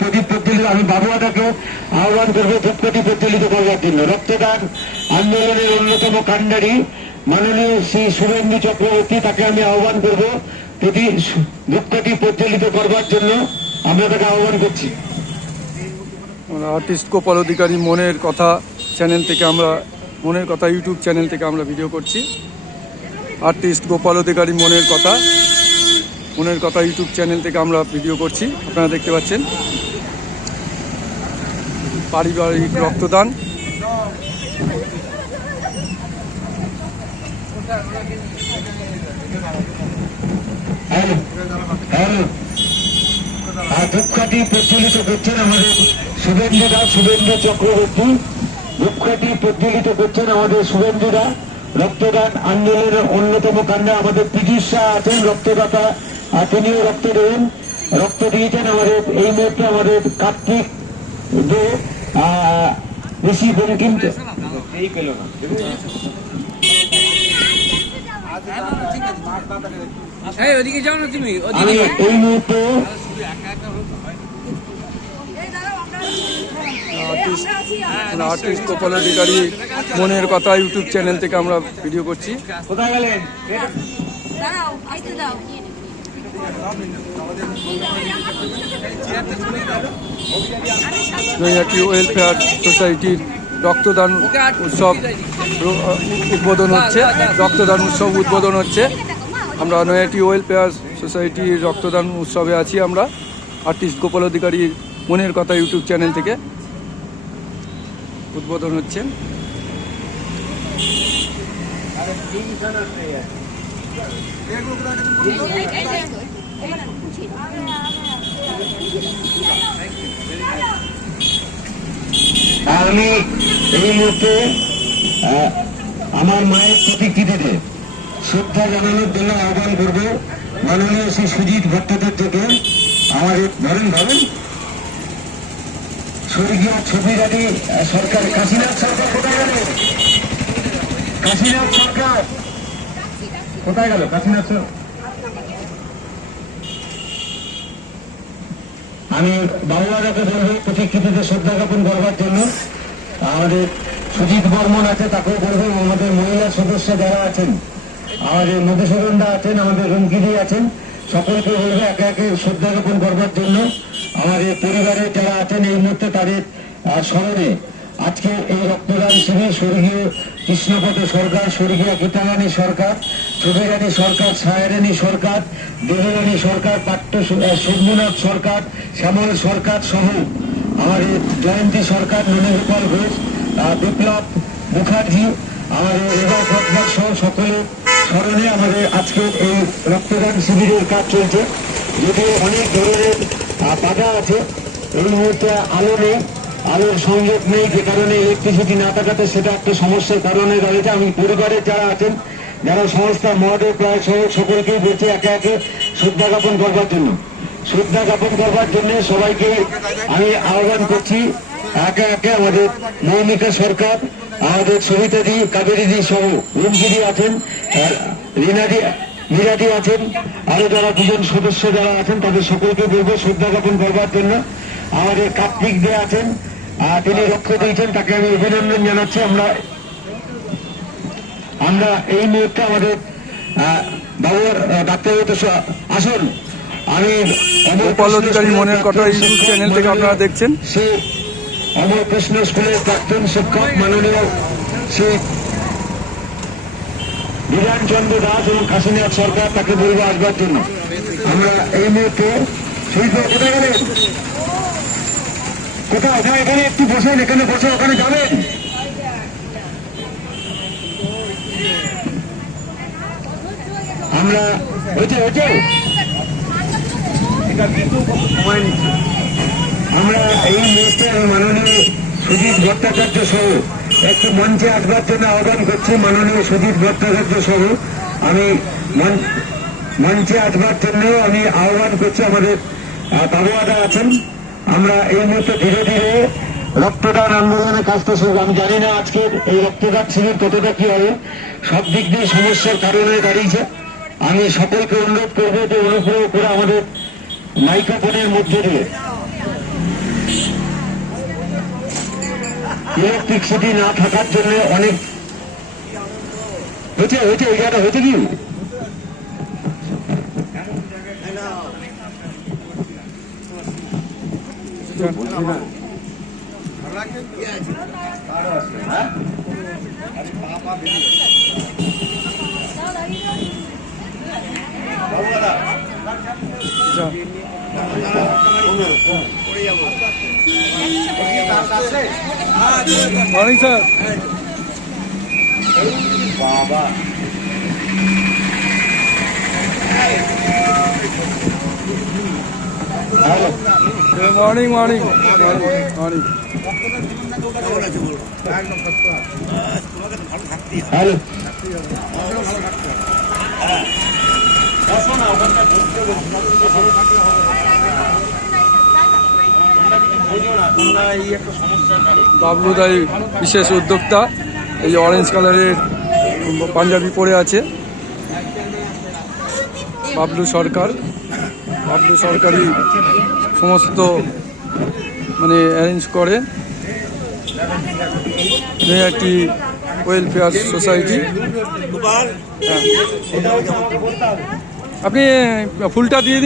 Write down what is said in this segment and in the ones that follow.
প্রদীপ প্রজ্বলিত আমি বাবুয়াটাকেও আহ্বান করবো ধূপকাঠি প্রজ্বলিত করবার জন্য। রক্তদান আন্দোলনের অন্যতম কাণ্ডারি মাননীয় শ্রী শুভেন্দু চক্রবর্তী, তাকে আমি আহ্বান করবো ধূপকাঠি প্রজ্বলিত করবার জন্য। আমরা তাকে আহ্বান করছি। আর্টিস্ট গোপাল অধিকারী মনের কথা চ্যানেল থেকে আমরা মনের কথা ইউটিউব চ্যানেল থেকে আমরা ভিডিও করছি। আর্টিস্ট গোপাল অধিকারী মনের কথা ইউটিউব চ্যানেল থেকে আমরা ভিডিও করছি। আপনারা দেখতে পাচ্ছেন পারিবারিক রক্তদান। ধূপকাঠি প্রজ্বলিত করছেন আমাদের শুভেন্দু চক্রবর্তী। ধূপকাঠি প্রজ্বলিত করছেন আমাদের শুভেন্দুরা। রক্তদান আন্দোলনের অন্যতম কাণ্ডে আমাদের পীযূষ শাহ আছেন রক্তদাতা, তিনিও রক্ত দিয়েছেন। আমাদের এই মুহূর্তে আমাদের কার্তিক দে ঋষি বঙ্কিম এই পেল না। আমি এই মুহূর্তে আর্টিস্ট গোপাল অধিকারী মনের কথা ইউটিউব চ্যানেল থেকে আমরা ভিডিও করছি। কোথায় গেলেন? নৈহাটি ওয়েলফেয়ার সোসাইটির রক্তদান উৎসব উদ্বোধন হচ্ছে। আমরা নৈহাটি ওয়েলফেয়ার সোসাইটির রক্তদান উৎসবে আছি। আমরা আর্টিস্ট গোপাল অধিকারী মনের কথা ইউটিউব চ্যানেল থেকে উদ্বোধন হচ্ছে। আমি এই মুহূর্তে আমার মায়ের প্রতিকৃতিতে শ্রদ্ধা জানানোর জন্য আহ্বান করবো মাননীয় শ্রী সুজিত ভট্টাচার্যকে। আমাদের ধরেন স্বর্গীয় ছবিরানী সরকার, কাশীনাথ সরকার কোথায় গেল? কাশীনাথ সরকার কোথায় গেল? কাশীনাথ আমি বাবুয়াকে বলবো প্রতিকৃতিতে শ্রদ্ধা জ্ঞাপন করবার জন্য। আমাদের সুজিত বর্মন আছে, তাকেও বলবো। আমাদের মহিলা সদস্য যারা আছেন, আমাদের মধুসূদনদা আছেন, আমাদের রুমকিদি আছেন, সকলকে বলবো একে একে শ্রদ্ধা জ্ঞাপন করবার জন্য। আমাদের পরিবারের যারা আছেন এই মুহূর্তে তাদের স্মরণে আজকে এই রক্তদান শিবির স্বর্গীয় কৃষ্ণপদ সরকার, স্বর্গীয় গীতারানী সরকার, ছবিরানী সরকার, ছায়ারানী সরকার, দেবরানী সরকার, পাট্ট শুভনাথ সরকার, শ্যামল সরকার সহ আমাদের জয়ন্তী সরকার, ননীগোপাল ঘোষ, বিপ্লব মুখার্জি, আমাদের রেবা পটনার সহ সকলের স্মরণে আমাদের আজকের এই রক্তদান শিবিরের কাজ চলছে। যদিও অনেক ধরনের বাধা আছে, এই মুহূর্তে আলো নেই, আলোর সংযোগ নেই, যে কারণে ইলেকট্রিসিটি না থাকাতে সেটা একটা সমস্যার কারণে দাঁড়িয়েছে। আমি পরিবারের যারা আছেন, যারা সংস্থার মহোদয় প্রায় সকলকেই বলছি একে একে শ্রদ্ধা জ্ঞাপন করবার জন্য সবাইকে আমি আহ্বান করছি। একে একে আমাদের মৌমিকা সরকার, আমাদের সবিতাদি, কাবেরীদি সহ রুমগিরি আছেন, মীরাদি আছেন, আরো যারা দুজন সদস্য যারা আছেন তাদের সকলকে বলবো শ্রদ্ধা জ্ঞাপন করবার জন্য। আমাদের কার্তিক দে আছেন, তিনি রক্ত দিয়েছেন, তাকে আমি অভিনন্দন জানাচ্ছি। আমরা এই মুহূর্তে আমাদের বাবুর ডাক্তারবাবু আসুন। আমি গোপাল অধিকারী মনের কথা ইউটিউব চ্যানেল থেকে আপনারা দেখছেন। সে অমর কৃষ্ণ স্কুলের প্রাক্তন শিক্ষক মাননীয় শ্রী বিধানচন্দ্র দাস এবং কাশীনাথ সরকার, তাকে বলবো আসবার জন্য। আমরা এই মুহূর্তে শিল্প কোথায় গেলেন? কোথায়? এখানে একটু বসেন, এখানে বসে ওখানে যাবেন। আমরা আমরা এই মুহূর্তে মাননীয় সুজিত ভট্টাচার্য সহ একটু মঞ্চে আসবার জন্য আহ্বান করছি। মাননীয় সুজিত ভট্টাচার্য সহ আমি মঞ্চে আসবার জন্য আমি আহ্বান করছি। আমাদের বাবুয়াদা আছেন। আমরা এই মুহূর্তে ধীরে ধীরে রক্তদান আন্দোলনের কাজটা শুরু। আমি জানি না আজকের এই রক্তদান শিবির কতটা কি হবে, সব দিক দিয়ে সমস্যার কারণে দাঁড়িয়েছে। আমি সকলকে অনুরোধ করবো যে অনুগ্রহ করে আমাদের মাইক্রোফোনের মধ্যে দিয়ে ইলেকট্রিসিটি না থাকার জন্য অনেক হয়েছে এই জায়গাটা হয়েছে কি মর্নিং স্যার। বাবা মর্নিং মর্নিং মর্নিং। হ্যালো বাবলুদাই বিশেষ উদ্যোক্তা, এই যে অরেঞ্জ কালারের পাঞ্জাবি পরে আছে বাবলু সরকারি সমস্ত মানে অ্যারেঞ্জ করে একটি ওয়েলফেয়ার সোসাইটি। হ্যাঁ, আপনি ফুলটা দিয়ে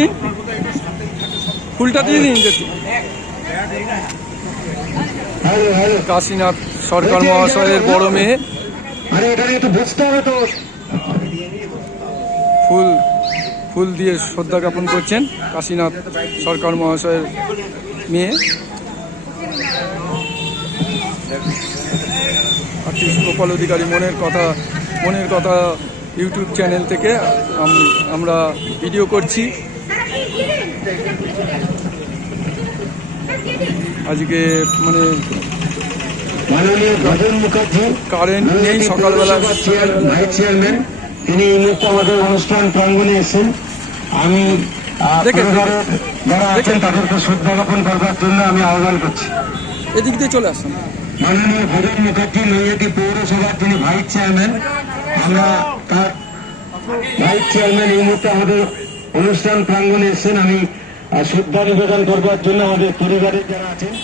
দিন যেটি। কাশীনাথ সরকার মহাশয়ের বড় মেয়ে, ফুল দিয়ে শ্রদ্ধা জ্ঞাপন করছেন কাশীনাথ সরকার মহাশয়ের মেয়ে। আর্টিস্ট গোপাল অধিকারী মনের কথা ইউটিউব চ্যানেল থেকে আমরা ভিডিও করছি। আজকে মানে মাননীয় ভজন মুখার্জি কারেন্ট নেই, সকালবেলা ভাইস চেয়ারম্যান, তিনি এই মুহূর্তে আমাদের অনুষ্ঠান প্রাঙ্গণে এসেছেন। আমি পরিবারের যারা আছেন তাদেরকে শ্রদ্ধা জ্ঞাপন করবার জন্য আমি আহ্বান করছি। এদিক দিয়ে চলে আসুন। মাননীয় ভজন মুখার্জি নৈহাটি পৌরসভার যিনি ভাইস চেয়ারম্যান, আমরা তার ভাইস চেয়ারম্যান এই মুহূর্তে আমাদের অনুষ্ঠান প্রাঙ্গণে এসেছেন। আমি শ্রদ্ধা নিবেদন করবার জন্য আমাদের পরিবারের যারা আছেন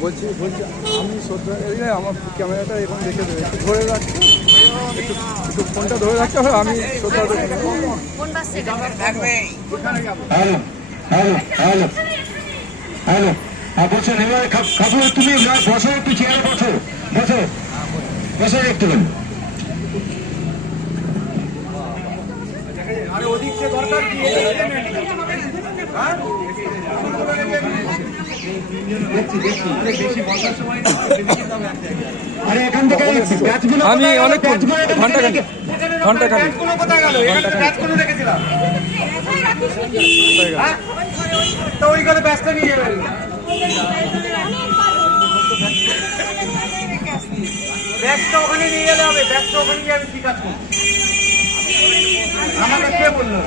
বলছি আমি শ্রদ্ধা আমার ক্যামেরাটা এখন দেখে দেবে, একটু ধরে রাখছি, একটু ফোনটা ধরে রাখতে হবে। আমি শ্রদ্ধা হ্যালো বলছেন এবার খাবো, তুমি বসো, একটু চেয়ারে বসো একটু। আমি অনেকক্ষণ ঘন্টাখানি ওখানে নিয়ে গেলে হবে, ব্যাগটা ওখানে গিয়ে আমি ঠিক আছে আমাকে কে বললো?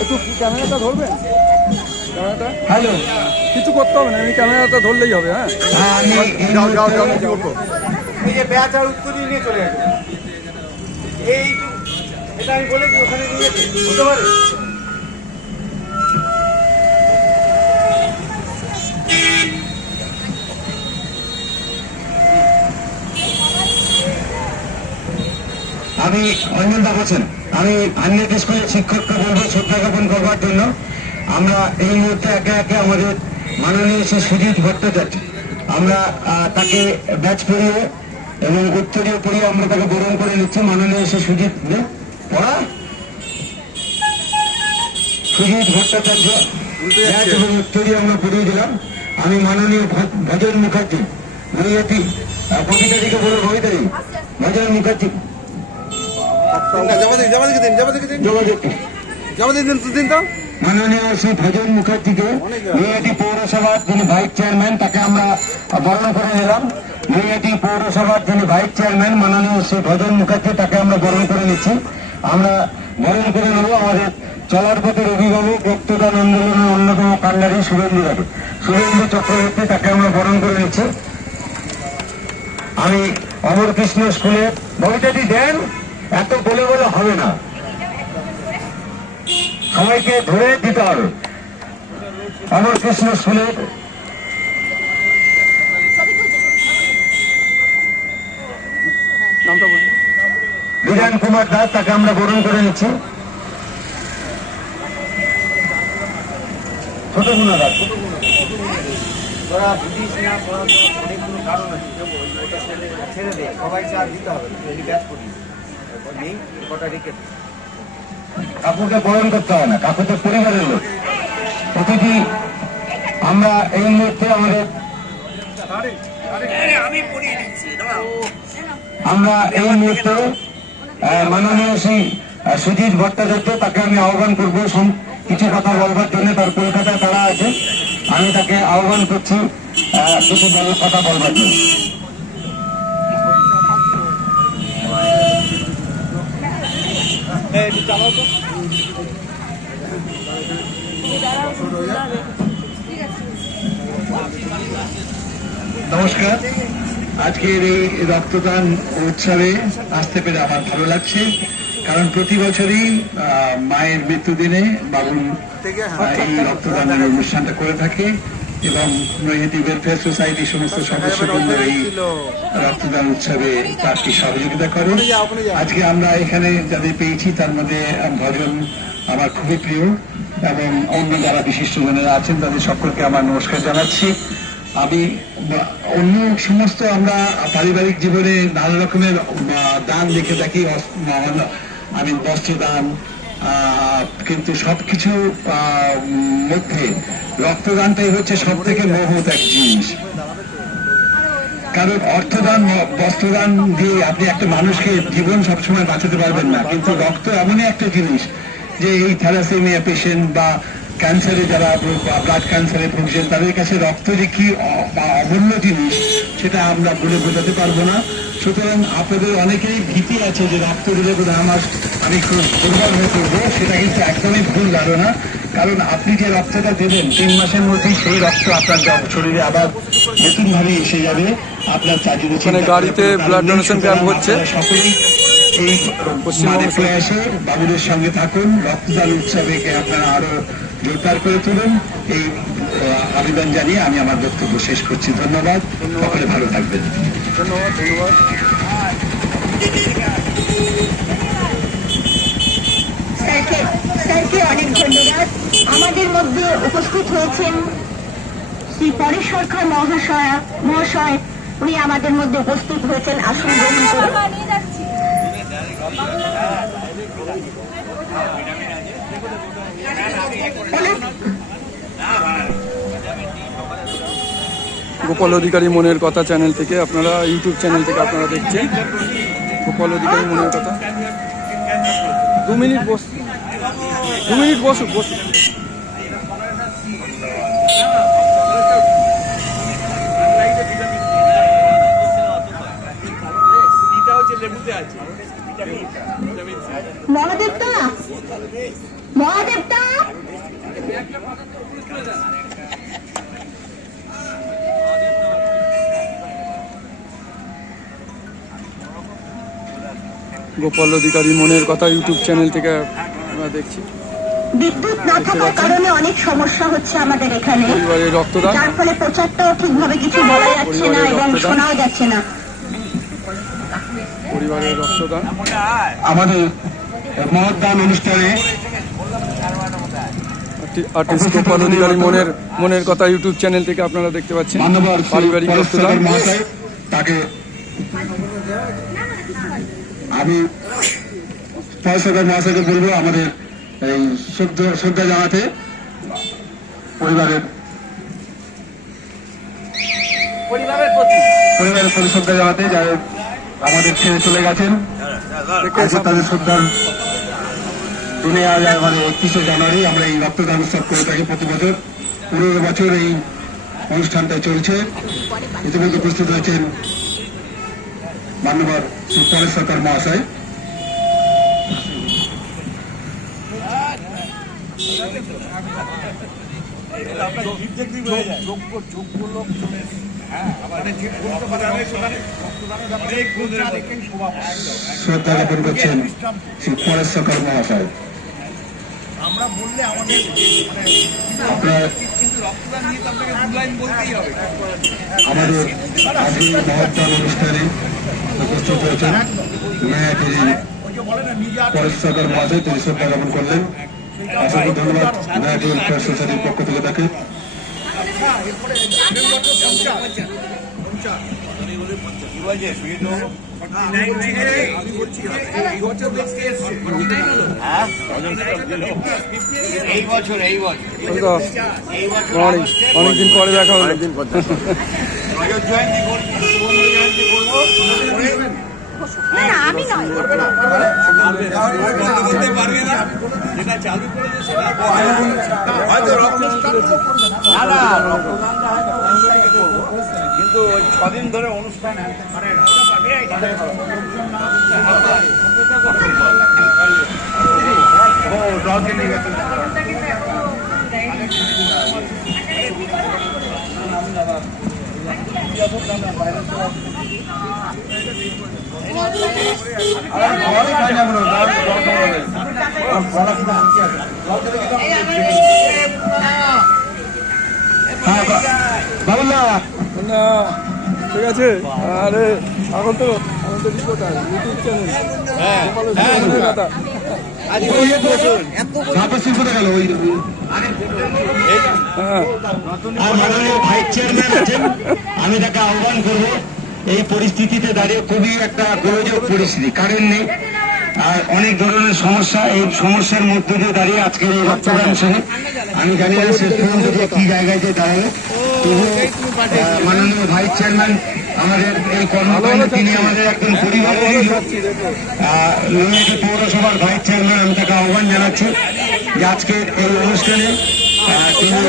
একটু ক্যামেরাটা ধরবেন, ক্যামেরাটা হ্যালো, কিছু করতে হবে না, আমি ক্যামেরাটা ধরলেই হবে। হ্যাঁ, এই যে ব্যাচ আর উত্তর নিয়ে চলে গেছে, এই এটা আমি বলেছি ওখানে নিয়ে হতে পারে। আমি অঞ্জনদা বলছেন, আমি আন্নিক স্কুলের শিক্ষককে বলবো শ্রদ্ধা জ্ঞাপন করবার জন্য। আমরা এই মুহূর্তে একে একে আমাদের মাননীয় শ্রী সুজিত ভট্টাচার্য, আমরা তাকে ব্যাচ পড়িয়ে এবং উত্তরীয় পড়িয়ে আমরা তাকে বরণ করে নিচ্ছি। মাননীয় শ্রী সুজিত ভট্টাচার্য ব্যাচ এবং উত্তরীয় আমরা পড়িয়ে দিলাম। আমি মাননীয় ভজন মুখার্জি নৈহাটি কবিতাদিকে বলবো, কবিতাদি ভজন মুখার্জি মাননীয় শ্রী ভজন মুখার্জিকে নৈহাটি পৌরসভার যিনি ভাইস চেয়ারম্যান তাকে আমরা বরণ করে নিলাম। নৈহাটি পৌরসভার যিনি ভাইস চেয়ারম্যান মাননীয় শ্রী ভজন মুখার্জি তাকে আমরা বরণ করে নিচ্ছি। আমরা বরণ করে নেব আমাদের চলার পথের অভিভাবক, রক্তদান আন্দোলনের অন্যতম কান্ডারি শুভেন্দু চক্রবর্তী, তাকে আমরা বরণ করে নিচ্ছি। আমি অমর কৃষ্ণ স্কুলে বইটাটি দেন, এত বলে বলে হবে না, সবাইকে ধরে দিতে হবে। অমর কৃষ্ণ স্কুলের নামটা বলুন। বিধান কুমার দাস, তাকে আমরা বরণ করে নিচ্ছি। ছোট গুণা দাস, তোরা বুঝিস না, তোরা অনেক কোনো কারণ আছে, ওটা ছেড়ে দে, সবাইকে আর দিতে হবে না, এই ব্যাস করিস নেই, কটা রেখে দে। কাকুকে বরণ করতে হয় না, কাকু তো পরিবারের লোক। প্রতিটি আমরা এই মুহূর্তে আমাদের মাননীয় শ্রী সুজিত ভট্টাচার্য, তাকে আমি আহ্বান করবো কিছু কথা বলবার জন্য। তার কলকাতায় তারা আছে, আমি তাকে আহ্বান করছি কিছু কথা বলবার জন্য। নমস্কার, আজকের এই রক্তদান উৎসবে আসতে পেরে আমার ভালো লাগছে, কারণ প্রতি বছরই মায়ের মৃত্যুদিনে বাবুল এই রক্তদানের অনুষ্ঠানটা করে থাকে এবং নৈহাটি ওয়েলফেয়ার সোসাইটির সমস্ত সদস্যবৃন্দ এই রক্তদান উৎসবে তারটি সহযোগিতা করে। আজকে আমরা এখানে যাদের পেয়েছি তার মধ্যে ভজন আমার খুবই প্রিয় এবং অন্য যারা বিশিষ্টজনেরা আছেন তাদের সকলকে আমার নমস্কার জানাচ্ছি। আমি অন্য সমস্ত আমরা পারিবারিক জীবনে নানা রকমের দান দেখে থাকি, আমি বস্ত্রদান, কিন্তু সবকিছু মধ্যে রক্তদানটাই হচ্ছে সব থেকে মহৎ এক জিনিস। কারণ অর্থদান, বস্ত্রদান দিয়ে আপনি একটা মানুষকে জীবন সবসময় বাঁচাতে পারবেন না, কিন্তু রক্ত এমনই একটা জিনিস যে এই থ্যালাসেমিয়া পেশেন্ট বা ক্যান্সারে যারা ব্লাড ক্যান্সারে ভুগছেন তাদের কাছে রক্ত যে কি অমূল্য জিনিস সেটা আমরা বলে বোঝাতে পারবো না। সুতরাং আপনাদের অনেকেই ভীতি আছে যে রক্ত দিলে বোধ আমি খুব দুর্বল হয়ে পড়বো, সেটা কিন্তু একদমই ভুল ধারণা। কারণ আপনি যে রক্তটা দেবেন 3 মাসের মধ্যেই সেই রক্ত আপনার শরীরে আবার নতুন ভাবে এসে যাবে। আপনার ওখানে গাড়িতে ব্লাড ডোনেশন ক্যাম্প হচ্ছে। সকলেই এই প্রয়াসে বাবুলের সঙ্গে থাকুন, রক্তদান উৎসবে আপনারা আরো জোরদার করে তুলুন, এই আবেদন জানিয়ে আমি আমার বক্তব্য শেষ করছি। ধন্যবাদ, সকলে ভালো থাকবেন। ধন্যবাদ। স্যারকে অনেক ধন্যবাদ। আমাদের মধ্যে উপস্থিত হয়েছেন শ্রী পরেশ সরকার মহাশয়, উনি আমাদের মধ্যে উপস্থিত হয়েছেন। আসন গ্রহণ করুন। গোপাল অধিকারী মনের কথা চ্যানেল থেকে আপনারা, ইউটিউব চ্যানেল থেকে আপনারা দেখছেন গোপাল অধিকারী মনের কথা। 2 মিনিট বসুন, 2 মিনিট বসুন। মহাদেবতা গোপাল অধিকারী মনের কথা ইউটিউব চ্যানেল থেকে আমরা দেখছি। বিদ্যুৎ না থাকার কারণে অনেক সমস্যা হচ্ছে আমাদের এখানে, পরিবারের রক্তদান, যার ফলে প্রচারটাও ঠিকভাবে কিছু বলা যাচ্ছে না এবং শোনাও যাচ্ছে না। পরিবারের রক্তদান আমাদের মহৎদান অনুষ্ঠানে আর্টিস্ট গোপাল অধিকারী মনের কথা ইউটিউব চ্যানেল থেকে আপনারা দেখতে পাচ্ছেন পারিবারিক রক্তদান। তাকে আমি পয়সাদার মহাশয়কে বলবো আমাদের এই শ্রদ্ধা জানাতে, পরিবারের প্রতি শ্রদ্ধা জানাতে, যারা আমাদের ছেড়ে চলে গেছেন। তাদের শ্রদ্ধার দিনে আজ মানে 31শে জানুয়ারি আমরা এই রক্তদান উৎসব করে থাকি প্রতি বছর। 15 বছর এই অনুষ্ঠানটা চলছে। ইতিমধ্যে উপস্থিত হয়েছেন মাননীয় শ্রী পরেশ সরকার মহাশয়। যোগ্য লোক চলে এসেছে। মানে যে করতে পারে রক্তদানের ব্যাপারে গুণটা দেখেই শোভা পায়। শ্রদ্ধা জ্ঞাপন করছেন শ্রী পরেশ সরকার মহাশয়। আমরা বললে আমাদের মানে আপনার কিন্তু রক্তদান নিয়ে তো আপনাকে দু লাইন বলতেই হবে। আমাদের আজকের মহত্তর অনুষ্ঠানে উপস্থিত হয়েছেন ন্যায়াধীশ ওই যে বলে না নিজে পরেশ সরকার মহাশয়, তিনি শ্রদ্ধা জ্ঞাপন করলেন। অসংখ্য ধন্যবাদ ন্যায়াধীশ প্রেস সোসাইটির পক্ষ থেকে তাকে। এরপরে আগের বছর 50 আমি বলছি এই বছর দেখতে এসছে এই বছর অনেকদিন পরে দেখা হলো। রজত জয়ন্তী করবো, সুবর্ণ জয়ন্তী করবো, না না আমি নয়, কিন্তু ওই 6 দিন ধরে অনুষ্ঠান মানে বাবুল্লাহ না ঠিক আছে। আরে এখন তো আমাদের রিপোর্টার ইউটিউব চ্যানেল মনের কথা। শিল্প গেল ওই হ্যাঁ আর মাননীয় ভাইস চেয়ারম্যান আছেন, আমি তাকে আহ্বান করব। এই পরিস্থিতিতে দাঁড়িয়ে খুবই একটা গোলযোগ পরিস্থিতি, কারেন্ট নেই আর অনেক ধরনের সমস্যা। এই সমস্যার মধ্যে দিয়ে দাঁড়িয়ে আজকের এই রক্তদান সঙ্গে আমি জানি না শেষ পর্যন্ত যে কি জায়গায় যে দাঁড়ালো। তবু মাননীয় ভাইস চেয়ারম্যান আমাদের এই কর্মকাণ্ড, তিনি আমাদের একজন পরিবারেরই লোক। নৈহাটি পৌরসভার ভাইস চেয়ারম্যান, আমি তাকে আহ্বান জানাচ্ছি যে আজকের এই অনুষ্ঠানে তিনি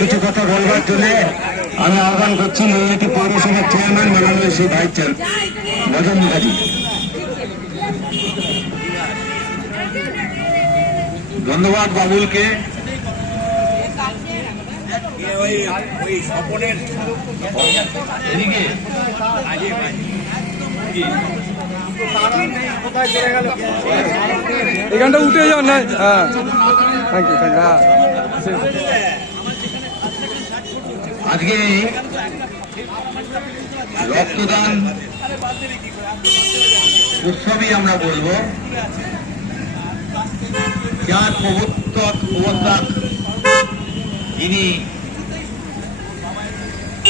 কিছু কথা বলবার জন্য আমি আহ্বান করছি নৈহাটি পৌরসভার চেয়ারম্যান মাননীয় শ্রী ভাইস চেয়ারম্যান ভজন মুখার্জি। ধন্যবাদ বাবুলকে। ওই স্বপনের কোথায় চলে গেল? এখানটা উঠে যান না। হ্যাঁ থ্যাংক ইউ হ্যাঁ। আজকে রক্তদান উৎসবই আমরা বলবো, যার প্রবর্তক যিনি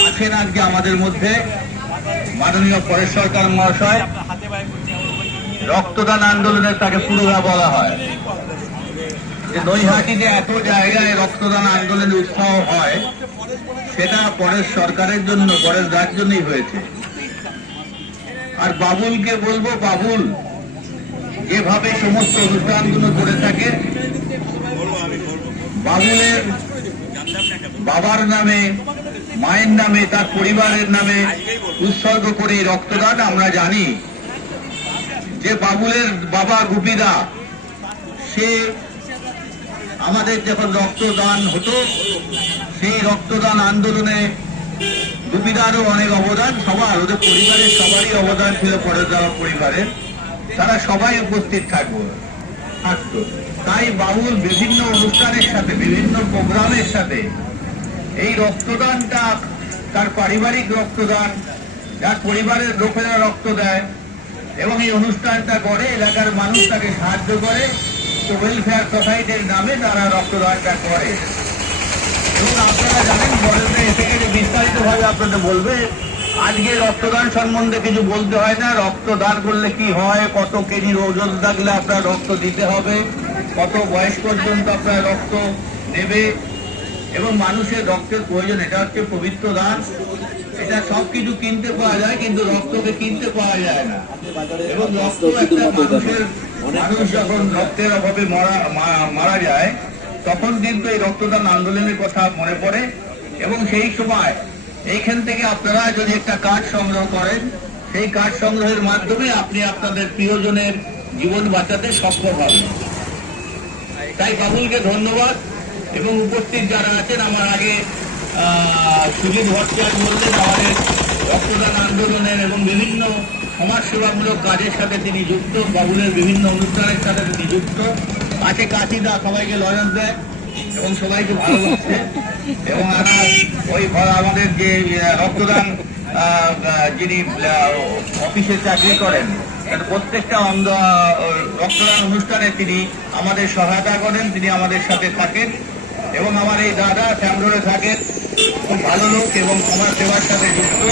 আছেন আজকে আমাদের মধ্যে, মাননীয় পরেশ সরকার মহাশয়। রক্তদান আন্দোলনের তাকে পুরোধা বলা হয়। যে নৈহাটিতে এত জায়গায় রক্তদান আন্দোলনের উৎসাহ হয়, সেটা পরেশ সরকারের জন্য, পরেশ দার জন্যই হয়েছে। আর বাবুলকে বলবো, বাবুল যেভাবে সমস্ত অনুষ্ঠানগুলো করে থাকে, বাবুলের বাবার নামে, মায়ের নামে, তার পরিবারের নামে উৎসর্গ করে রক্তদান। আমরা জানি যে বাবুলের বাবা গুপিদা, সে আমাদের যখন রক্তদান হতো, সেই রক্তদান আন্দোলনে গুপিদারও অনেক অবদান, সবার, ওদের পরিবারের সবারই অবদান ছিল। পরেশ দার পরিবারের তারা সবাই উপস্থিত থাকতো। তাই বাবুল বিভিন্ন অনুষ্ঠানের সাথে, বিভিন্ন প্রোগ্রামের সাথে এই রক্তদানটা, তার পারিবারিক রক্তদান, যার পরিবারের লোকেরা রক্ত দেয় এবং এই অনুষ্ঠানটা করে, এলাকার মানুষ তাকে সাহায্য করে, তো ওয়েলফেয়ার সোসাইটির নামে তারা রক্তদানটা করে। এবং আপনারা জানেন, বড়দের এসে গেলে বিস্তারিতভাবে আপনাদের বলবে। আজকে রক্তদান সম্বন্ধে কিছু বলতে হয় না। রক্তদান করলে কি হয়, কত কেজির ওজন থাকলে আপনার রক্ত দিতে হবে, কত বয়স পর্যন্ত আপনার রক্ত নেবে, এবং মানুষের রক্তের প্রয়োজন। এটা হচ্ছে পবিত্র দান। এটা সবকিছু কিনতে পাওয়া যায়, কিন্তু রক্তকে কিনতে পাওয়া যায় না। এবং রক্ত একটা মানুষ যখন রক্তের অভাবে মারা যায়, তখন কিন্তু এই রক্তদান আন্দোলনের কথা মনে পড়ে। এবং সেই সময় এইখান থেকে আপনারা যদি একটা কার্ড সংগ্রহ করেন, সেই কার্ড সংগ্রহের মাধ্যমে আপনি আপনাদের প্রিয়জনের জীবন বাঁচাতে সক্ষম হবেন। তাই বাবুলকে ধন্যবাদ। এবং উপস্থিত যারা আছেন, আমার আগে সুজিত ভট্টাচার্য বললেন আমাদের রক্তদান আন্দোলনের এবং বিভিন্ন সমাজসেবামূলক কাজের সাথে তিনি যুক্ত, বাবুলের বিভিন্ন অনুষ্ঠানের সাথে তিনি যুক্ত আছে। কাশিদা সবাইকে লয়ন দেয় এবং সবাইকে ভালোবাসে এবং ওই আমাদের যে রক্তদান যিনি অফিসে চাকরি করেন, প্রত্যেকটা রক্তদান অনুষ্ঠানে তিনি আমাদের সহায়তা করেন, তিনি আমাদের সাথে থাকেন। এবং আমার এই দাদা শ্যামরোডে থাকেন, খুব ভালো লোক এবং সমাজ সেবার সাথে যুক্ত।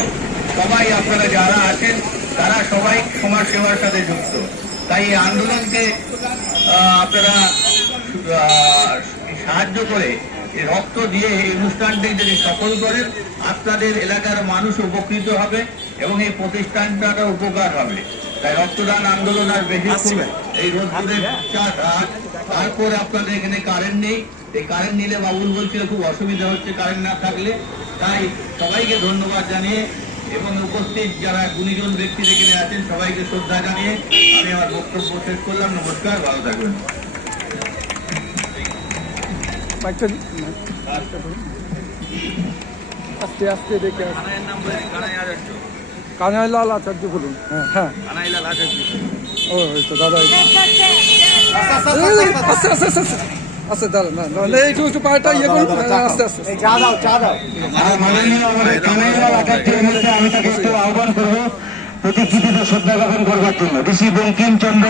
সবাই আপনারা যারা আছেন তারা সবাই সমাজ সেবার সাথে যুক্ত। তাই এই আন্দোলনকে আপনারা সাহায্য করে রক্ত দিয়ে এই অনুষ্ঠানটি যদি সফল করেন, আপনাদের এলাকার মানুষ উপকৃত হবে এবং এই প্রতিষ্ঠানটা উপকার হবে। তাই রক্তদান আন্দোলন আর বেশি এই রোদ্দুরের তারপর আপনাদের এখানে কারেন্ট নেই, এই কারেন্ট নিলে বাবুল বলছিল খুব অসুবিধা হচ্ছে কারেন্ট না থাকলে। তাই সবাইকে ধন্যবাদ জানিয়ে এবং উপস্থিত যারা গুণীজন ব্যক্তি এখানে আছেন সবাইকে শ্রদ্ধা জানিয়ে আমি আমার বক্তব্য শেষ করলাম। নমস্কার, ভালো থাকবেন। আস্তে আস্তে দেখে কানাইলাল আচার্য বলুন। হ্যাঁ ও তো দাদা আস্তে আস্তে আস্তে আস্তে দাদা না একটু পাটা ইয়ে করুন, আস্তে আস্তে। মাননীয় আমাদের কানাইলাল আচার্যের মধ্যে আমি তাকে একটু আহ্বান করবো প্রতিকৃতিতে শ্রদ্ধা জ্ঞাপন করবার জন্য। ঋষি বঙ্কিমচন্দ্র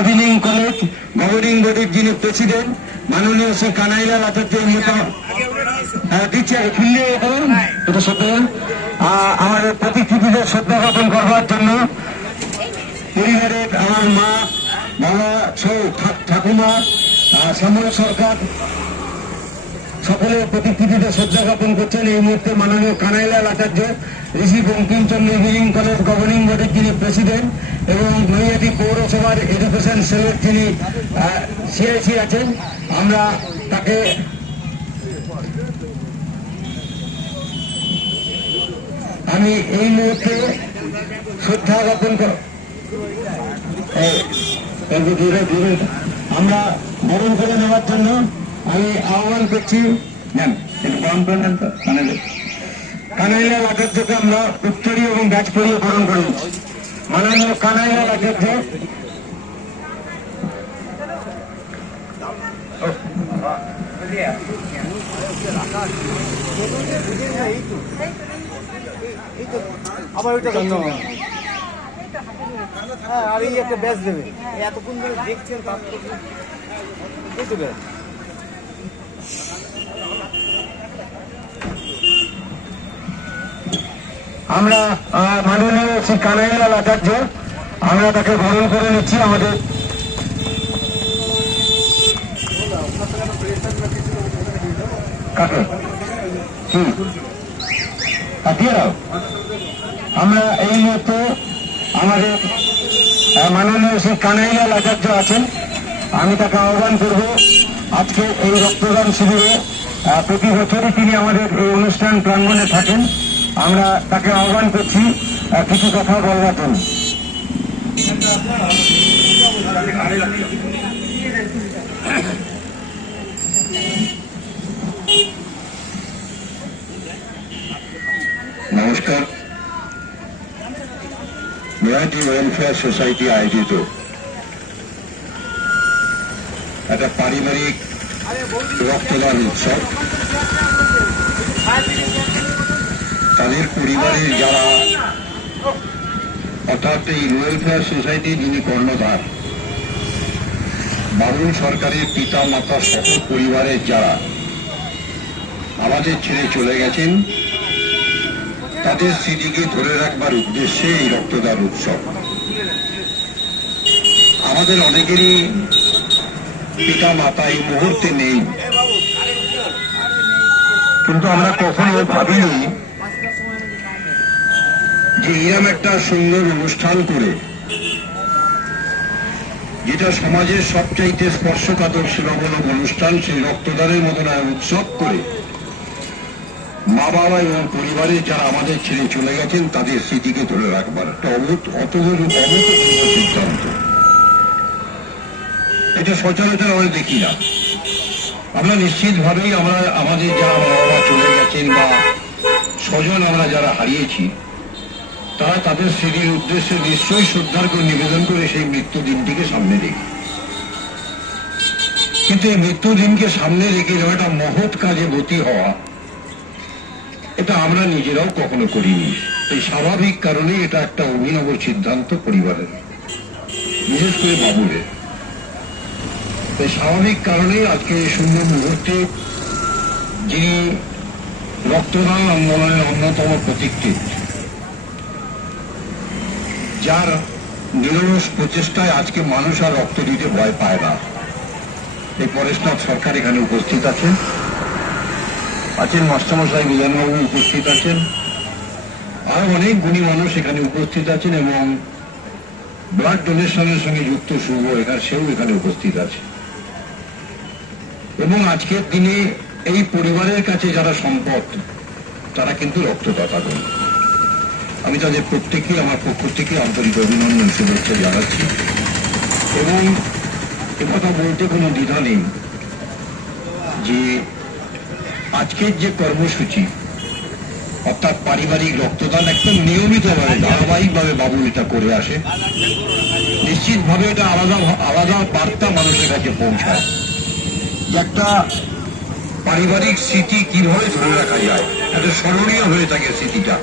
ইভিনিং কলেজ গভর্নিং বডির যিনি প্রেসিডেন্ট মাননীয় শ্রী কানাইলাল আচার্যের মতো দিচ্ছে খুললে এটা শ্রদ্ধা আমাদের প্রতিকৃতিতে শ্রদ্ধা জ্ঞাপন করবার জন্য পরিবারের আমার মা বাবা সৌ ঠাকুমা শ্যামল সরকার সকলে প্রতিকৃতিতে শ্রদ্ধা জ্ঞাপন করছেন। এই মুহূর্তে মাননীয় কানাইলাল আচার্য ঋষি বঙ্কিমচন্দ্র ইঞ্জিনিয়ারিং কলেজ গভর্নিং বডির যিনি প্রেসিডেন্ট এবং নৈহাটি পৌরসভার এডুকেশন সেলের যিনি সিআইসি আছেন, আমরা তাকে আমি এই মুহূর্তে শ্রদ্ধা জ্ঞাপন আমরা বরণ করে নেওয়ার জন্য আমি আহ্বান করছি। কানাইলাল আচার্যকে আমরা উত্তরীয় এবং ব্যাচ পরিয়ে বরণ করে দিচ্ছি। মাননীয় কানাইলাল আচার্য আবার ওইটা হ্যাঁ, আর এই একটা ব্যাচ দেবে এতক্ষণ ধরে দেখছেন তারপর আমরা মাননীয় শ্রী কানাইলাল আচার্য আমরা তাকে বরণ করে নিচ্ছি। আমাদের আমরা এই মুহূর্তে আমাদের মাননীয় শ্রী কানাইলাল আচার্য আছেন, আমি তাকে আহ্বান করব আজকে এই রক্তদান শিবিরে। প্রতি বছরই তিনি আমাদের এই অনুষ্ঠান প্রাঙ্গণে থাকেন। আমরা তাকে আহ্বান করছি কিছু কথা বলবার জন্য। নমস্কার। নৈহাটি ওয়েলফেয়ার সোসাইটি আয়োজিত একটা পারিবারিক রক্তদান উৎসব, তাদের পরিবারের যারা অর্থাৎ এই ওয়েলফেয়ার সোসাইটি যিনি কর্ণধার বাবুল সরকারের পিতা মাতা সহ পরিবারের যারা আমাদের ছেড়ে চলে গেছেন তাদের স্মৃতিকে ধরে রাখবার উদ্দেশ্যে এই রক্তদান উৎসব। আমাদের অনেকেরই পিতা মাতা এই মুহূর্তে নেই, কিন্তু আমরা কখনো ভাবিনি যে এরকম একটা সুন্দর অনুষ্ঠান করে, যেটা সমাজের সবচাইতে স্পর্শকাতর সেবামূলক অনুষ্ঠান, সেই রক্তদানের মতন উৎসব করে মা বাবা এবং পরিবারের যারা আমাদের ছেড়ে চলে গেছেন তাদের স্মৃতিকে ধরে রাখবার একটা অভূতপূর্ব সিদ্ধান্ত। এটা সচরাচর আমরা দেখি না। আমরা নিশ্চিতভাবেই আমাদের যারা মা বাবা চলে গেছেন বা স্বজন আমরা যারা হারিয়েছি, তারা তাদের স্মৃতির উদ্দেশ্যে নিশ্চয়ই শ্রদ্ধার করে নিবেদন করে সেই মৃত্যু দিনটিকে সামনে রেখে, কিন্তু এই মৃত্যু দিনকে সামনে রেখে একটা মহৎ কাজে ব্রতী হওয়া, এটা আমরা নিজেরাও কখনো করিনি। এই স্বাভাবিক কারণে এটা একটা অভিনব সিদ্ধান্ত পরিবারের, বিশেষ করে বাবুলের। এই স্বাভাবিক কারণে আজকে এই সুন্দর মুহূর্তে যিনি রক্তদান আন্দোলনের অন্যতম প্রতীকটি, যার নিরলস প্রচেষ্টায় আজকে মানুষ আর রক্ত দিতে ভয় পায় না, এই পরেশনাথ সরকার এখানে উপস্থিত আছেন, মাস্টারমশাই মিলনবাবু উপস্থিত আছেন, আরো অনেক গুণী মানুষ এখানে উপস্থিত আছেন, এবং ব্লাড ডোনেশনের সঙ্গে যুক্ত শুভ সেও এখানে উপস্থিত আছে। এবং আজকের দিনে এই পরিবারের কাছে যারা সম্পদ, তারা কিন্তু রক্তদাতাগণ। আমি তাদের প্রত্যেককে আমার পক্ষ থেকে আন্তরিক অভিনন্দন শুভেচ্ছা জানাচ্ছি, এবং একথা বলতে কোনো দ্বিধা নেই যে আজকের যে কর্মসূচি, অর্থাৎ পারিবারিক রক্তদান একদম নিয়মিতভাবে ধারাবাহিকভাবে বাবুল এটা করে আসে, নিশ্চিতভাবে এটা আলাদা আলাদা বার্তা মানুষের কাছে পৌঁছায়। একটা পারিবারিক স্মৃতি কিভাবে ধরে রাখা যায়, একটা স্মরণীয় হয়ে থাকে স্মৃতিটা,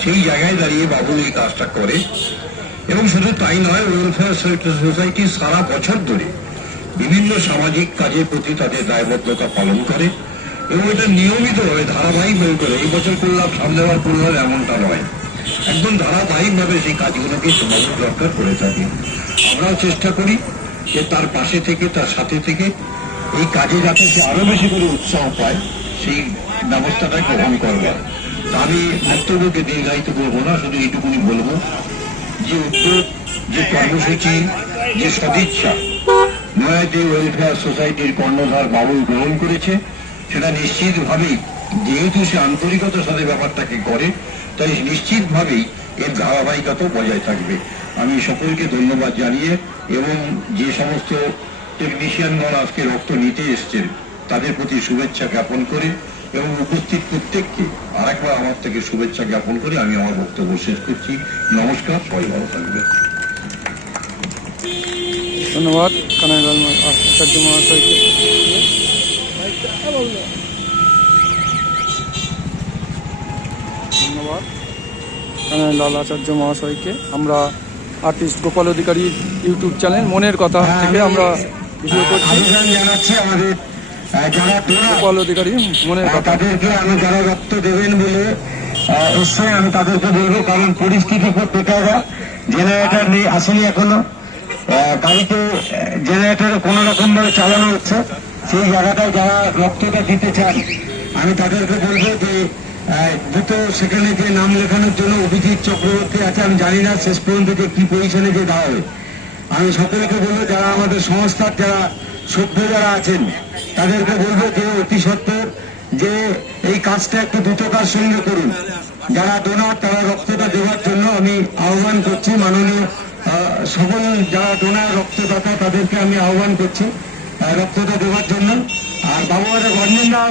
সেই জায়গায় দাঁড়িয়ে বাবুল এই কাজটা করে। এবং শুধু তাই নয়, ওয়েলফেয়ার সোসাইটি সারা বছর ধরে বিভিন্ন সামাজিক কাজের প্রতি তাদের দায়বদ্ধতা পালন করে, এবং এটা নিয়মিতভাবে ধারাবাহিকভাবে করে। এই বছর করলাম, সামনেবার করলাম এমনটা নয়, একদম ধারাবাহিকভাবে সেই কাজগুলোকে বাবুল দরকার করে থাকে। আমরাও চেষ্টা করি যে তার পাশে থেকে, তার সাথে থেকে এই কাজে যাতে সে আরো বেশি করে উৎসাহ পায়, সেই ব্যবস্থাটা গ্রহণ করবার। আমি বক্তব্যকে দীর্ঘায়িত করবো না, শুধু এইটুকুনি বলবো যে উদ্যোগ, যে কর্মসূচি, যে সদিচ্ছা নয়াদি ওয়েলফেয়ার সোসাইটির কর্ণধার বাবুল গ্রহণ করেছে, সেটা নিশ্চিতভাবেই, যেহেতু সে আন্তরিকতার সাথে ব্যাপারটাকে করে, তাই নিশ্চিতভাবেই এর ধারাবাহিকতা বজায় থাকবে। আমি সকলকে ধন্যবাদ জানিয়ে, এবং যে সমস্ত টেকনিশিয়ানগণ আজকে রক্ত নিতে এসছেন, তাদের প্রতি শুভেচ্ছা জ্ঞাপন করে, এবং উপস্থিত প্রত্যেককে আরেকবার আমার থেকে শুভেচ্ছা জ্ঞাপন করে আমি আমার বক্তব্য শেষ করছি। নমস্কার, সবাই ভালো থাকবে। ধন্যবাদ কানাইলাল আচার্য মহাশয়কে। ধন্যবাদ কানাইলাল আচার্য মহাশয়কে। আমরা আর্টিস্ট গোপাল অধিকারী ইউটিউব চ্যানেল মনের কথা থেকে আমরা ভিডিও করছি। আবেদন জানাচ্ছি আমাদের যারা গোপাল অধিকারী মনের কথা, তাদেরকে আমি যারা রক্ত দেবেন বলে এসছে, আমি তাদেরকে বলবো, কারণ পরিস্থিতি খুব বেকার। জেনারেটর নেই, আসেনি এখনো, গাড়িতে জেনারেটর কোন রকম ভাবে চালানো হচ্ছে। সেই জায়গাটায় যারা রক্তটা দিতে চান, আমি তাদেরকে বলবো যে দ্রুত সেখানে যে নাম লেখানোর জন্য অভিজিৎ চক্রবর্তী আছে, আমি জানি না শেষ পর্যন্ত যে কি পজিশনে যে দেওয়া হবে। আমি সকলকে বলবো, যারা আমাদের সংস্থার যারা সভ্য যারা আছেন, তাদেরকে বলবো যে অতি সত্বর যে এই কাজটা একটু দ্রুততার সঙ্গে করুন। যারা ডোনার, তারা রক্তটা দেওয়ার জন্য আমি আহ্বান করছি। মাননীয় সকল যারা ডোনার রক্তদাতা, তাদেরকে আমি আহ্বান করছি রক্তটা দেওয়ার জন্য। আর বাবুরা গভর্নমেন্ট না,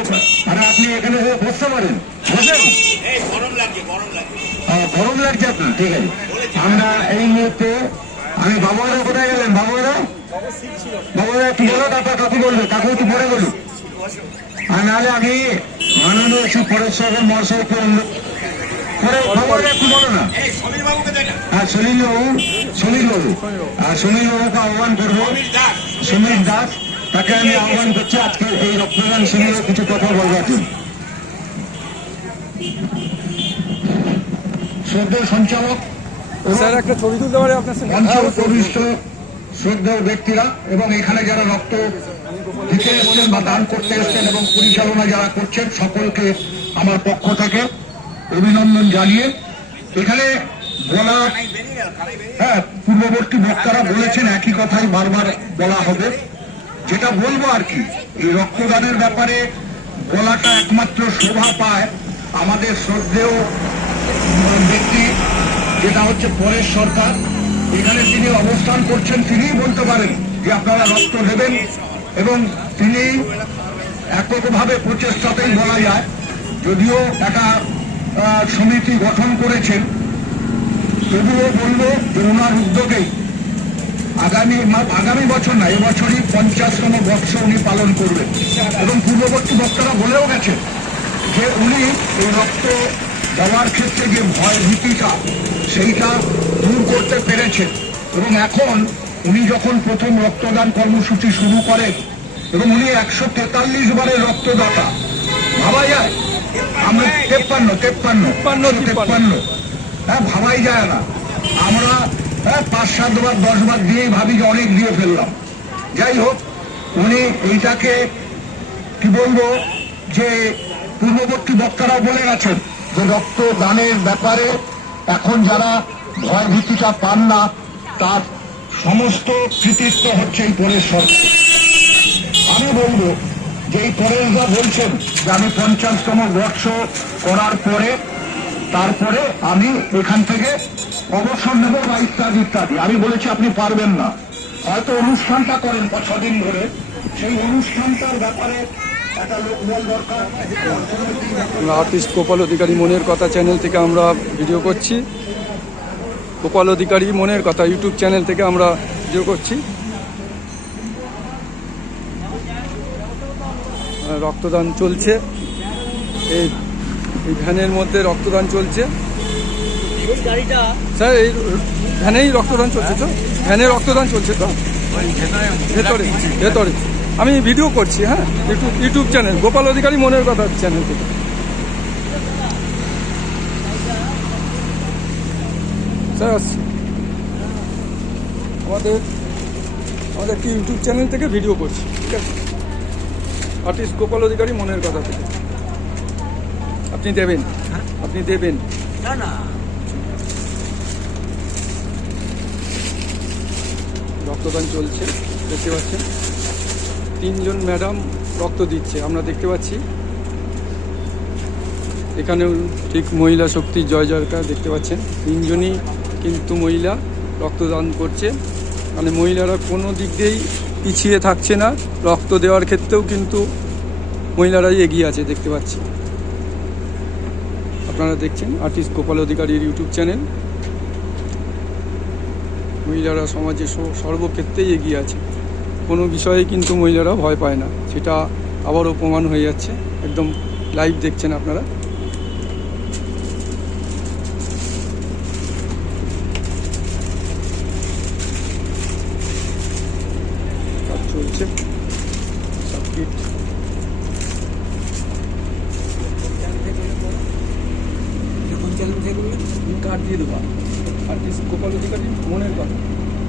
আরে আপনি এখানে বসতে পারেন, বসেন। গরম লাগছে আপনার, ঠিক আছে। আমরা এই মুহূর্তে, আমি বাবুরা কোথায় গেলেন? বাবুরা একটু বলো, তারপর কাকু বলবে, কাকু একটু পরে বলুন। আর নাহলে আমি মাননীয় শ্রী পরেশ্বর মহাশয়কে অনুরোধ করে, বাবুরা একটু বলো না। হ্যাঁ, সমীর বাবু, আর সমীর বাবুকে আহ্বান করবো, সমীর দাস, তাকে আমি আহ্বান করছি আজকে এই রক্তদান শিবিরে কিছু কথা বলবার জন্য। শ্রদ্ধেয় সঞ্চালক, স্যার একটা ছবি তুলতে পারে আপনার সঙ্গে? অঞ্চলপ্রবিষ্ট শ্রদ্ধেয় ব্যক্তিরা, এবং এখানে যারা রক্ত দিতে এসছেন বা দান করতে এসছেন এবং পরিচালনা যারা করছেন, সকলকে আমার পক্ষ থেকে অভিনন্দন জানিয়ে, এখানে বলা, হ্যাঁ, পূর্ববর্তী বক্তারা বলেছেন, একই কথাই বারবার বলা হবে। যেটা বলবো আর কি, এই রক্তদানের ব্যাপারে বলাটা একমাত্র শোভা পায় আমাদের শ্রদ্ধেয় ব্যক্তি, যেটা হচ্ছে পরেশ সরকার। এখানে তিনি অবস্থান করছেন, তিনিই বলতে পারেন যে আপনারা রক্ত দেবেন, এবং তিনি এককভাবে প্রচেষ্টাতেই বলা যায়, যদিও একটা সমিতি গঠন করেছেন, তবুও বলবো যে ওনার উদ্যোগেই আগামী বছর না, এবছরই 50তম বর্ষ উনি পালন করবেন। এবং পূর্ববর্তী বক্তারা বলেও গেছেন যে উনি এই রক্ত দেওয়ার ক্ষেত্রে যে ভয় ভীতিটা সেইটা দূর করতে পেরেছেন। এবং এখন উনি যখন প্রথম রক্তদান কর্মসূচি শুরু করেন এবং উনি 143 বারের রক্তদাতা, ভাবা যায় আমরা 53 হ্যাঁ, ভাবাই যায় না। আমরা 5-7 বার 10 বার দিয়েই ভাবি যে অনেক দিয়ে ফেললাম। যাই হোক, উনি এইটাকে কি বলবো যে পূর্ববর্তী বক্তারাও বলে গেছেন যে রক্তদানের ব্যাপারে এখন যারা ভয় ভীতিটা পান না, তার সমস্ত কৃতিত্ব হচ্ছে এই পরেশ সরকার। আমি বলবো যে এই পরেশদা বলছেন যে আমি 50তম বর্ষ করার পরে তারপরে আমি এখান থেকে অবসর নেব বা ইত্যাদি ইত্যাদি। আমি বলেছি আপনি পারবেন না, হয়তো অনুষ্ঠানটা করেন 6 দিন ধরে, সেই অনুষ্ঠানটার ব্যাপারে একটা লোকবল দরকার। আমরা আর্টিস্ট গোপাল অধিকারী মনের কথা চ্যানেল থেকে আমরা ভিডিও করছি। গোপাল অধিকারী মনের কথা ইউটিউব চ্যানেল থেকে আমরা ভিডিও করছি। রক্তদান চলছে, এই ভ্যানের মধ্যে রক্তদান চলছে। স্যার এই ভ্যানেই রক্তদান চলছে তো? ভ্যানে রক্তদান চলছে তো? ভেতরে ভেতরে আমি ভিডিও করছি। হ্যাঁ, ইউটিউব চ্যানেল গোপাল অধিকারী মনের কথা চ্যানেল থেকে। স্যার আসছি, আমাদের একটি ইউটিউব চ্যানেল থেকে ভিডিও করছি, ঠিক আছে? আর্টিস্ট গোপাল অধিকারী মনের কথা থেকে। আপনি দেবেন? আপনি দেবেন? না না, রক্তদান চলছে, দেখতে পাচ্ছেন 3 জন ম্যাডাম রক্ত দিচ্ছে, আমরা দেখতে পাচ্ছি। এখানেও ঠিক মহিলা শক্তির জয় জয়কার দেখতে পাচ্ছেন। 3 জনই কিন্তু মহিলা রক্তদান করছে, মানে মহিলারা কোনো দিক দিয়েই পিছিয়ে থাকছে না। রক্ত দেওয়ার ক্ষেত্রেও কিন্তু মহিলারাই এগিয়ে আছে, দেখতে পাচ্ছি। আপনারা দেখছেন আর্টিস্ট গোপাল অধিকারীর ইউটিউব চ্যানেল। মহিলারা সমাজে সর্বক্ষেত্রেই এগিয়ে আছে, কোনো বিষয়ে কিন্তু মহিলারা ভয় পায় না, সেটা আবারও প্রমাণ হয়ে যাচ্ছে। একদম লাইভ দেখছেন আপনারা। কাজ চলছে, সাবকিট কার্ড দিয়ে দেবো। আর্টিস্ট গোপাল অধিকারী মনের কথা।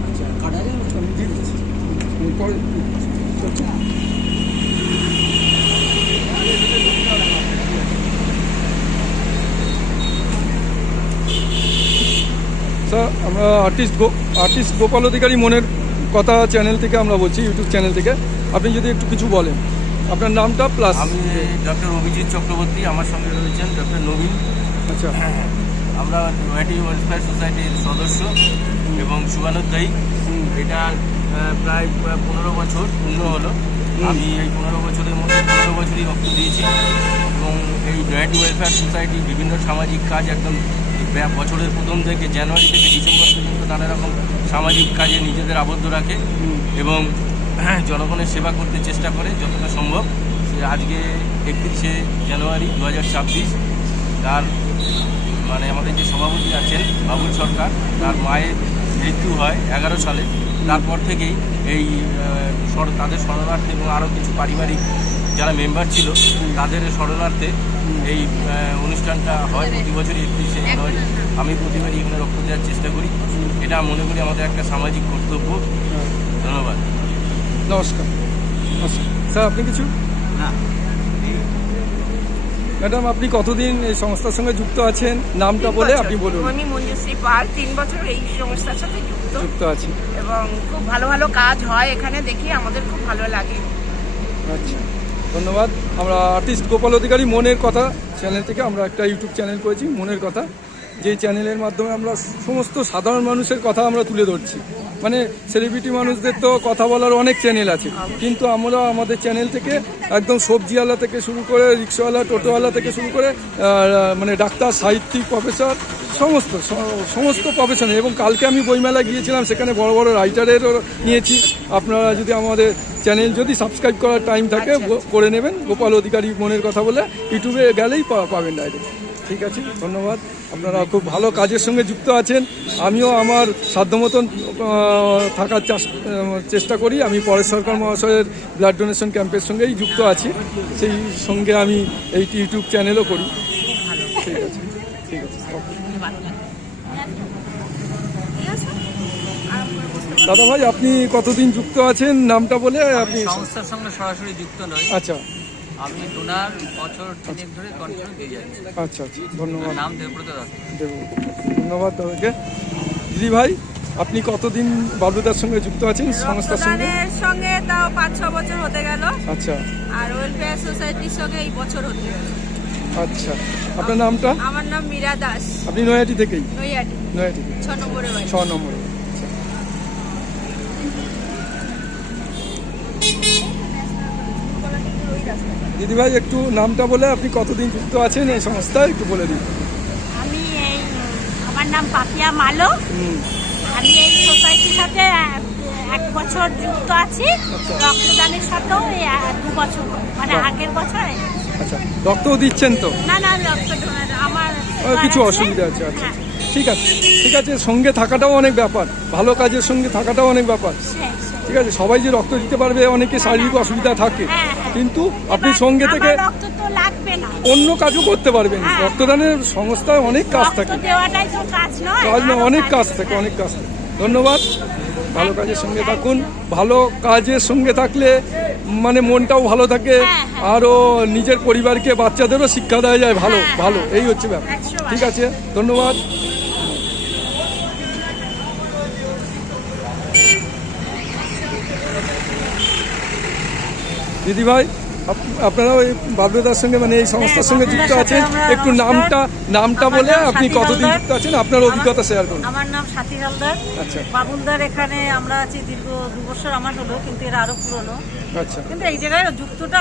আচ্ছা, কার্ড আছে, আমি দিয়ে দিচ্ছি পরে। স্যার আমরা আর্টিস্ট গোপাল অধিকারী মনের কথা চ্যানেল থেকে আমরা বলছি, ইউটিউব চ্যানেল থেকে। আপনি যদি একটু কিছু বলেন, আপনার নামটা প্লাস। আমি ডক্টর অভিজিৎ চক্রবর্তী, আমার সঙ্গে রয়েছেন ডক্টর নবীন। আচ্ছা, আমরা নয়াটি ওয়েলফেয়ার সোসাইটির সদস্য এবং শুভানুধ্যায়ী। এটা প্রায় 15 বছর পূর্ণ হলো। আমি এই 15 বছরের মধ্যে 15 বছরই রক্ত দিয়েছি। এবং এই নয়াটি ওয়েলফেয়ার সোসাইটি বিভিন্ন সামাজিক কাজ একদম বছরের প্রথম থেকে জানুয়ারি থেকে ডিসেম্বর পর্যন্ত নানা রকম সামাজিক কাজে নিজেদের আবদ্ধ রাখে এবং জনগণের সেবা করতে চেষ্টা করে যতটা সম্ভব। আজকে 31শে জানুয়ারি 2026, তার মানে আমাদের যে সভাপতি আছেন বাবুল সরকার, তার মায়ের মৃত্যু হয় 11 সালে। তারপর থেকেই এই তাদের শরণার্থে এবং আরও কিছু পারিবারিক যারা মেম্বার ছিল তাদের শরণার্থে এই অনুষ্ঠানটা হয় প্রতি বছরই 31শে জানুয়ারি। আমি প্রতিবারই এখানে রক্ত দেওয়ার চেষ্টা করি। এটা মনে করি আমাদের একটা সামাজিক কর্তব্য। ধন্যবাদ। নমস্কার। স্যার আপনি কিছু? না ম্যাডাম, আপনি কতদিন এই সংস্থার সঙ্গে যুক্ত আছেন? নামটা বলে আপনি বলুন। আমি মঞ্জুশ্রী পাল, 3 বছর এই সংস্থার সাথে যুক্ত আছি এবং খুব ভালো ভালো কাজ হয় এখানে, দেখি আমাদের খুব ভালো লাগে। আচ্ছা, ধন্যবাদ। আমরা আর্টিস্ট গোপাল অধিকারী মনের কথা চ্যানেল থেকে আমরা একটা ইউটিউব চ্যানেল করেছি, মনের কথা। যে চ্যানেলের মাধ্যমে আমরা সমস্ত সাধারণ মানুষের কথা আমরা তুলে ধরছি। মানে সেলিব্রিটি মানুষদের তো কথা বলার অনেক চ্যানেল আছে, কিন্তু আমরা আমাদের চ্যানেল থেকে একদম সবজিওয়ালা থেকে শুরু করে রিক্সাওয়ালা, টোটোওয়ালা থেকে শুরু করে মানে ডাক্তার, সাহিত্যিক, প্রফেসর, সমস্ত প্রফেশনে। এবং কালকে আমি বইমেলা গিয়েছিলাম, সেখানে বড় বড় রাইটারেরও নিয়েছি। আপনারা যদি আমাদের চ্যানেল যদি সাবস্ক্রাইব করার টাইম থাকে করে নেবেন, গোপাল অধিকারী মনের কথা বলে ইউটিউবে গেলেই পাবেন ডাইরেক্ট। ঠিক আছে, ধন্যবাদ। আপনারা খুব ভালো কাজের সঙ্গে যুক্ত আছেন। আমিও আমার সাধ্যমতন থাকার চেষ্টা করি। আমি পরেশ সরকার মহাশয়ের ব্লাড ডোনেশন ক্যাম্পের সঙ্গেই যুক্ত আছি, সেই সঙ্গে আমি এই ইউটিউব চ্যানেলও করি। ঠিক আছে, ঠিক আছে। দাদা ভাই, আপনি কতদিন যুক্ত আছেন নামটা বলে? আপনি সংস্থার সঙ্গে সরাসরি যুক্ত নয়, আচ্ছা, আমি ডোনার বছর 3 ধরে কন্টিনিউ দিয়ে যাচ্ছি। আচ্ছা আচ্ছা, ধন্যবাদ। নাম দেবব্রত দাস। ধন্যবাদ দাদাকে। দিদি ভাই, আপনি কতদিন বাবলুদার সঙ্গে যুক্ত আছেন সংস্থার সঙ্গে? সঙ্গে তাও 5-6 বছর হতে গেল, আচ্ছা, আর ওয়েলফেয়ার সোসাইটির সঙ্গে এই বছর হতে গেল। আচ্ছা, আপনার নামটা? আমার নাম মীরা দাস, আপনি নৈহাটি থেকেই? নৈহাটি, নৈহাটি 6 নম্বরে বাড়ি। 6 নম্বরে। দিদি ভাই, একটু নামটা বলে আপনি কতদিন যুক্ত আছেন এই সংস্থায় একটু বলে দিন। আমার নাম পাপিয়া মালো। আমি এই সোসাইটির সাথে 1 বছর যুক্ত আছি, রক্তদানের সাথেও 2 বছর, মানে আগের বছর। আচ্ছা, রক্তও দিচ্ছেন তো? না না, রক্তদান আমার কিছু অসুবিধা আছে? আচ্ছা, ঠিক আছে, ঠিক আছে। সঙ্গে থাকাটাও অনেক ব্যাপার, ভালো কাজের সঙ্গে থাকাটাও অনেক ব্যাপার। ঠিক আছে, সবাই যে রক্ত দিতে পারবে, অনেকে শারীরিক অসুবিধা থাকে, কিন্তু আপনি সঙ্গে থেকে রক্ত তো লাগবে না, অন্য কাজও করতে পারবেন। রক্তদানের সংস্থায় অনেক কাজ থাকে, দেওয়াটাই তো কাজ নয়, অনেক কাজ থাকে, অনেক কাজ থাকে। ধন্যবাদ। ভালো কাজের সঙ্গে থাকুন। ভালো কাজের সঙ্গে থাকলে মানে মনটাও ভালো থাকে, আরও নিজের পরিবারকে, বাচ্চাদেরও শিক্ষা দেওয়া যায় ভালো ভালো, এই হচ্ছে ব্যাপার। ঠিক আছে, ধন্যবাদ। দিদি ভাই, আপনারা ওই বাবলুদার সঙ্গে মানে এই সংস্থার সঙ্গে যুক্ত আছেন, একটু নামটা বলে আপনি কতদিন যুক্ত আছেন, আপনার অভিজ্ঞতা শেয়ার করুন। আমার নাম সাথী হালদার। আচ্ছা, বাবুলদার এখানে আমরা আছি দীর্ঘ 2 বছর আমার হলো, কিন্তু এরা আরো পুরনো। আচ্ছা, কিন্তু এই জায়গায় যুক্তটা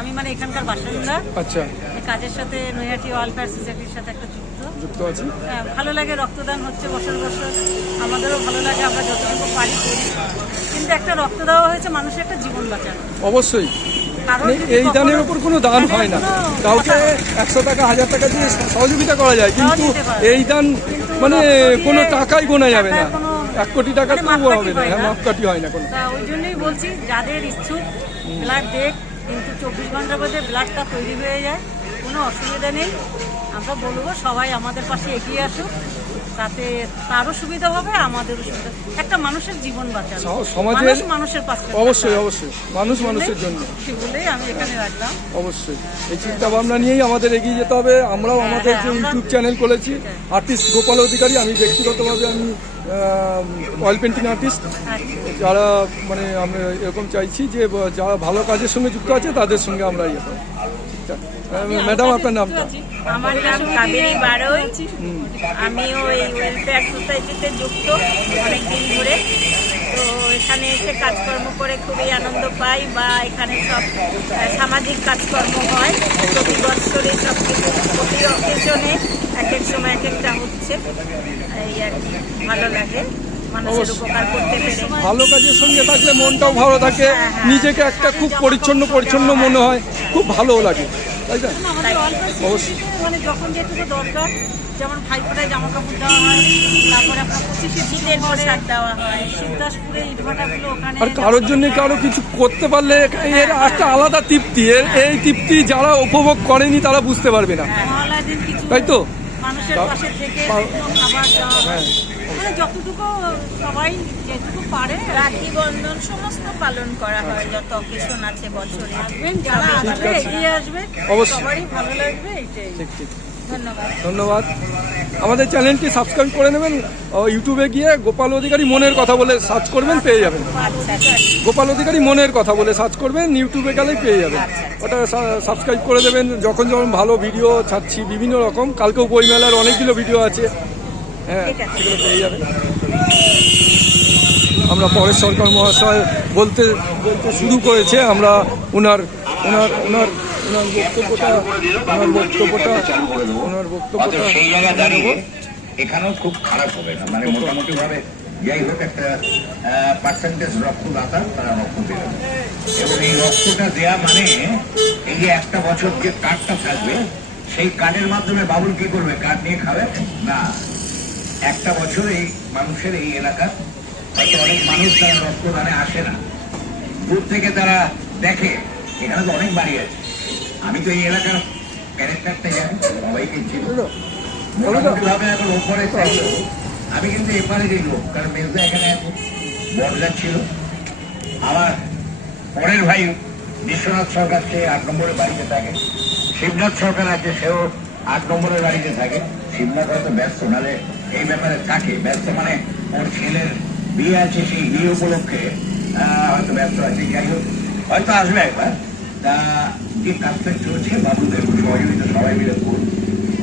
আমি মানে এখানকার বাসিন্দা। আচ্ছা, এই কাজের সাথে নৈহাটি ওয়েলফেয়ার সোসাইটির সাথে একটা যুক্ত আছি। হ্যাঁ, ভালো লাগে, রক্তদান হচ্ছে বছর বছর, আমাদেরও ভালো লাগে, আমরা যতটুকু পারি করি। কিন্তু একটা রক্ত দেওয়া হয়েছে মানুষের একটা জীবন বাঁচানো। অবশ্যই, এই দানের উপর কোনো দান হয় না, কাউকে 100 টাকা 1000 টাকা দিয়ে সহযোগিতা করা যায়, কিন্তু এই দান মানে কোনো টাকাই গোনা যাবে না, 1 কোটি টাকা তবুও হবে না, মাপকাঠি হয় না কোনো। ওই জন্যই বলছি, যাদের ইচ্ছুক ব্লাড দেখ, কিন্তু 24 ঘন্টার মধ্যে ব্লাডটা তৈরি হয়ে যায়, কোনো অসুবিধা নেই। আমরা বলবো সবাই আমাদের পাশে এগিয়ে আসুক, তাতে তারও সুবিধা হবে, আমাদেরও সুবিধা। একটা মানুষের জীবন বাঁচানো, সমাজের মানুষের পাশে, অবশ্যই অবশ্যই, মানুষের জন্য, বলেই আমি এখানে রাখলাম। অবশ্যই এই চিন্তা ভাবনা নিয়েই আমাদের এগিয়ে যেতে হবে। আমরাও আমাদের যে ইউটিউব চ্যানেল খুলেছি, আর্টিস্ট গোপাল অধিকারী, আমি ব্যক্তিগতভাবে আমি অয়েল পেন্টিং আর্টিস্ট, যারা মানে আমরা এরকম চাইছি যে যারা ভালো কাজের সঙ্গে যুক্ত আছে তাদের সঙ্গে আমরা ইয়ে করব। ম্যাডাম, আপনার নামটা? আমার নাম কাবেরী বারোই। আমিও এই ওয়েলফেয়ার সোসাইটিতে যুক্ত অনেকদিন ধরে। তো এখানে এসে কাজকর্ম করে খুবই আনন্দ পাই, বা এখানে সব সামাজিক কাজকর্ম হয় প্রতি বছরে, সব কিছু প্রতি অকেশনে এক এক সময় এক একটা হচ্ছে, এই আর কি ভালো লাগে মানুষের উপকার করতে পেরে। ভালো কাজের সঙ্গে থাকলে মনটাও ভালো থাকে, নিজেকে একটা খুব পরিচ্ছন্ন মনে হয়, খুব ভালো লাগে, তাই না? অবশ্যই, মানে যখন যেটুকু দরকার, যেমন ভাইফোঁটায় জামা কাপড় দেওয়া হয়, তারপরে আপনার 25শে শীতের পোশাক দেওয়া হয়, শিবদাসপুরে ইটভাটাগুলো ওখানে। আর কারোর জন্য কারো কিছু করতে পারলে এর একটা আলাদা তৃপ্তি, এই তৃপ্তি যারা উপভোগ করেনি তারা বুঝতে পারবে না, মহালয়ার দিন কিছু তাই তো? মানুষের পাশে থেকে খাবার দেওয়া হয়, মানে যতটুকু সবাই যেটুকু পারে। রাখি বন্ধন সমস্ত পালন করা হয়, যত অকেশন আছে বছরে। যারা আসবে এগিয়ে আসবে, অবশ্যই, সবারই ভালো লাগবে, এইটাই। ঠিক ঠিক। ধন্যবাদ। আমাদের চ্যানেলটি সাবস্ক্রাইব করে নেবেন। ইউটিউবে গিয়ে গোপাল অধিকারী মনের কথা বলে সার্চ করবেন, পেয়ে যাবেন। গোপাল অধিকারী মনের কথা বলে সার্চ করবেন, ইউটিউবে গেলেই পেয়ে যাবেন। ওটা সাবস্ক্রাইব করে দেবেন। যখন যখন ভালো ভিডিও ছাড়ছি বিভিন্ন রকম, কালকেও বইমেলার অনেকগুলো ভিডিও আছে, হ্যাঁ সেগুলো পেয়ে যাবেন। আমরা পরেশ সরকার মহাশয় বলতে শুরু করেছে, আমরা ওনার বক্তব্যটা সেই জায়গায় দাঁড়িয়ে এখানেও খুব খারাপ হবে না, মানে মোটামুটি ভাবে যাই হোক একটা পার্সেন্টেজ রক্তদাতা তারা রক্ত দেবে, এবং এই রক্তটা দেয়া মানে এই যে একটা বছর যে কার্ডটা থাকবে সেই কার্ডের মাধ্যমে বাবুল কি করবে, কার্ড নিয়ে খাবে না। একটা বছর এই মানুষের এই এলাকার হয়তো অনেক মানুষ তারা রক্তদানে আসে না, দূর থেকে তারা দেখে এখানে তো অনেক বাড়ি আছে। আমি তো এই এলাকার ক্যারেক্টারটা জানি, সবাইকে চিনি মোটামুটিভাবে। এখন ওপরে চাইলেও আমি কিন্তু এপারে যে লোক, কারণ মেজদা এখানে আছে, বড়দা ছিল, আমার পরের ভাই বিশ্বনাথ সরকার সে 8 নম্বরের বাড়িতে থাকে, শিবনাথ সরকার আছে সেও 8 নম্বরের বাড়িতে থাকে। শিবনাথ হয়তো ব্যস্ত, নাহলে এই ব্যাপারে কাকে ব্যস্ত, মানে ওর ছেলের বিয়ে আছে, সেই বিয়ে উপলক্ষে হয়তো ব্যস্ত আছে। যাই হোক, হয়তো আসবে একবার। তা যে কাজটা চলছে বাবুদের সহযোগিতা সবাই মিলে করুন,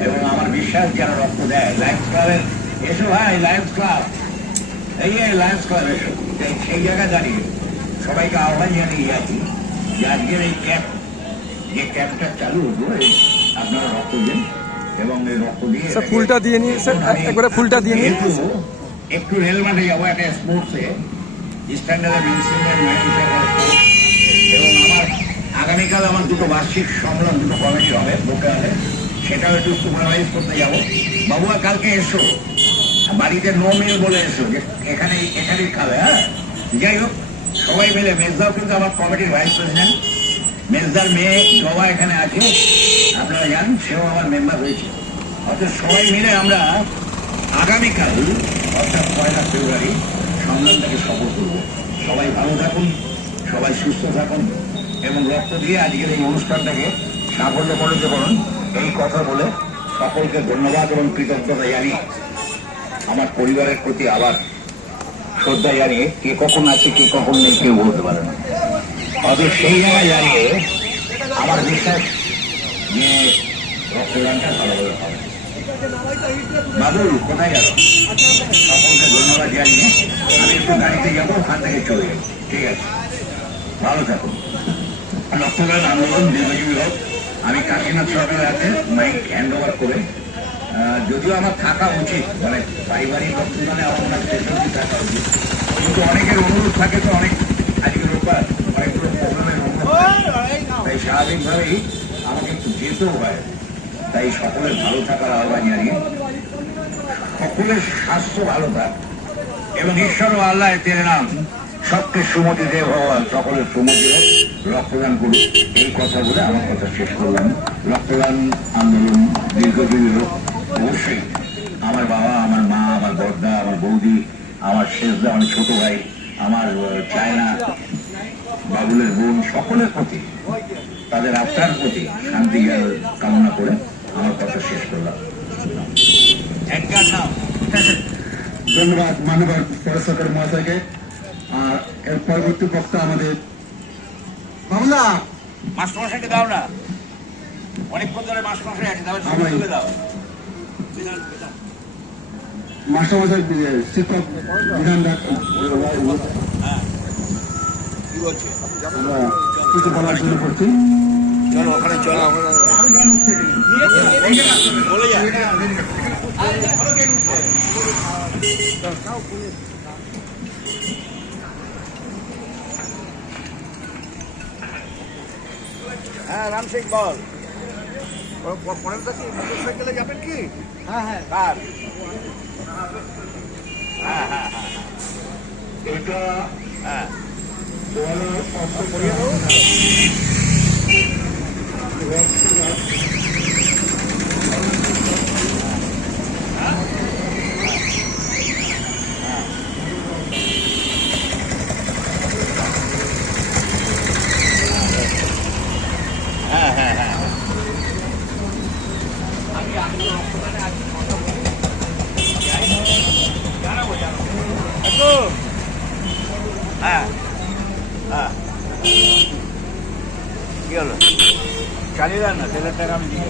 এবং আমার বিশ্বাস যারা রক্ত দেয় লায়ন্স ক্লাবের, এসো ভাই লায়ন্স ক্লাব, এই লায়ন্স ক্লাব এসো, সেই জায়গায় দাঁড়িয়ে সবাইকে আহ্বান জানিয়ে যাচ্ছি যে আজকের এই ক্যাম্প, যে ক্যাম্পটা চালু হতো, আপনারা রক্ত দেন এবং এই রক্ত দিয়ে ফুলটা দিয়ে নিয়ে একবারে ফুলটা দিয়ে নিয়ে একটু রেল মাঠে যাবো একটা স্পোর্টসে, স্ট্যান্ডার্ড এবং আমার আগামীকাল আমার দুটো বার্ষিক সম্মেলন, দুটো কমিটি হবে লোকালে, সেটাও একটু সুপারভাইজ করতে যাবো। বাবুয়া কালকে এসো, বাড়িতে নো মিল বলে এসো, যে এখানেই খাবে। হ্যাঁ, যাই হোক, সবাই মিলে, মেজদাও কিন্তু আমার কমিটির ভাইস প্রেসিডেন্ট, মেজদার মেয়ে জবা এখানে আছে, আপনারা জানেন, সেও আমার মেম্বার হয়েছে। অর্থাৎ সবাই মিলে আমরা আগামীকাল অর্থাৎ 1 ফেব্রুয়ারি সম্মেলনটাকে সফল করবো। সবাই ভালো থাকুন, সবাই সুস্থ থাকুন, এবং রক্ত দিয়ে আজকের এই অনুষ্ঠানটাকে সাফল্য করতে পারেন, এই কথা বলে সকলকে ধন্যবাদ এবং কৃতজ্ঞতা জানিয়ে আমার পরিবারের প্রতি আবার শ্রদ্ধা জানিয়ে, কে কখন আছে কে কখন নেই কেউ বলতে পারে না। অতএব সেই জায়গায় জানিয়ে আমার বিশ্বাস যে রক্তদানটা ভালোভাবে হবে। বাবুল কোথায় গেল? সকলকে ধন্যবাদ জানিয়ে আমি একটু গাড়িতে যাবো, ওখান থেকে চলে যাবো। ঠিক আছে, ভালো থাকুন। রক্তদান আন্দোলন দীর্ঘজীবী হোক। আমি কাশীনাথ সরকারের হাতে মাইক হ্যান্ড ওভার করে, যদিও আমার থাকা উচিত, মানে পারিবারিক রক্তদানে আমার স্পেশালি থাকা উচিত, কিন্তু অনেকের অনুরোধ থাকে, তো অনেক আজকের রোববার অনেকগুলো প্রোগ্রামের অনুরোধ, তাই স্বাভাবিকভাবেই আমাকে একটু যেতেও হয়। তাই সকলের ভালো থাকার আহ্বান জানিয়ে, সকলের স্বাস্থ্য ভালো থাক, এবং ঈশ্বর ও আল্লাহ তেরে নাম সবকে সুমতি দে ভগবান, সকলের সুমতি হোক, রক্তদান করুন, এই কথা বলে আমার কথা শেষ করলাম। রক্তদান আন্দোলন দীর্ঘজীবী হোক। অবশ্যই আমার বাবা, আমার মা, আমার বড়দা, আমার বৌদি, আমার শেষদা, আমার ছোট ভাই, আমার চায়না, বাবুলের বোন, সকলের প্রতি, তাদের আত্মার প্রতি শান্তি কামনা করে আমার কথা শেষ করলাম। ধন্যবাদ মাননীয় পরেশ সরকার মহাশয়কে। আর এর পরবর্তী বক্তা আমাদের বাবুলা, মাস্টারমশাইকে দাও না, অনেকক্ষণ ধরে মাস্টারমশাই আছে, তাহলে দাও। মাস্টারমশাই শিক্ষক বিধান আমরা কিছু বলার জন্য করছি। চলো ওখানে চলো, বলে যা। হ্যাঁ রাম সিং বল, পরের কাছে মোটরসাইকেলে যাবেন কি? হ্যাঁ হ্যাঁ, কার? হ্যাঁ হ্যাঁ হ্যাঁ, এটা হ্যাঁ করিয়ে দেবো। হ্যাঁ হ্যাঁ হ্যাঁ, জানি না তেলের টাকা আমি দিয়ে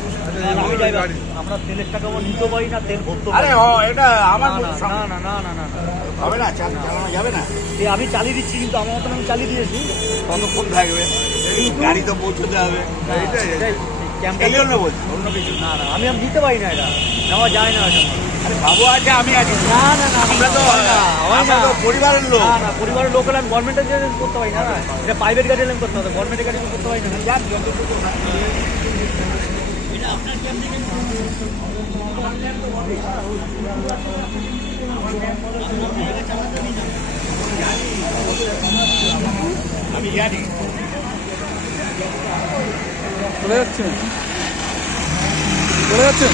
আমরা তেলের টাকা নিতে পারি না, তেল ভরতে আরে এটা আমার না হবে না, চালানো যাবে না। আমি চালিয়ে দিচ্ছি, কিন্তু আমার মতন আমি চালিয়ে দিয়েছি। কতক্ষণ থাকবে? গাড়ি তো পৌঁছতে হবে। এই জন্য বলছি, অন্য কিছু না আমি দিতে পারি না, এটা নেওয়া যায় না। আরে বাবু আছে, আমি আছি। না আমরা তো পরিবারের লোক। না পরিবারের লোক হলে আমি গভর্নমেন্টের জন্য করতে পারি না, এটা প্রাইভেট গাড়ি হলে করতে হবে, গভর্নমেন্টের গাড়ি করতে পারি না। যান যতটুকু আমি জানি। চলে যাচ্ছে চলে যাচ্ছে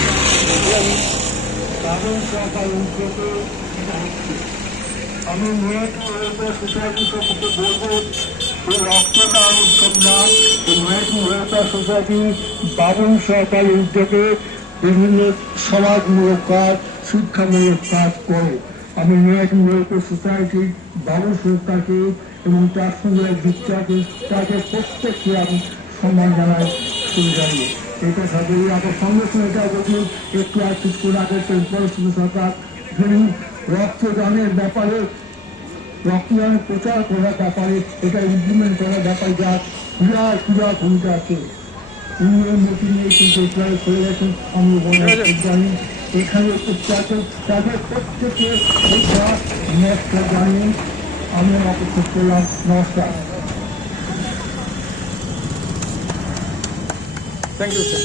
আমি মেয়েটি ওয়েলফেয়ার সোসাইটি সম্পর্কে বলবো, এই রক্তদান উৎসব না, এই মেয়েটি ওয়েলফেয়ার সোসাইটি বাবুল সরকারি উদ্যোগে বিভিন্ন সমাজমূলক কাজ, শিক্ষামূলক কাজ করে। আমি মেয়েটি ওয়েলফেয়ার সোসাইটি বাবুল সরকারকে এবং তার সঙ্গে যুক্ত তাকে প্রত্যেককে আমি সম্মান জানাই, জানি এটা সরকারি আপনার সঙ্গে সঙ্গে এটা বলছি একটু আর কিছু আগে পরিস্থিতি সরকার ধরুন রক্তদানের ব্যাপারে, রক্তদানের প্রচার করার ব্যাপারে, এটা ইমপ্লিমেন্ট করার ব্যাপারে যা ক্রীড়া ভূমিকা আছে। ইউনিয়ন মিটিং নিয়ে কিন্তু চলে গেছেন, আমি জানি এখানে তাদের প্রত্যেকে নমস্কার জানিয়ে আমি আমাকে শেষ করলাম। নমস্কার। Thank you sir.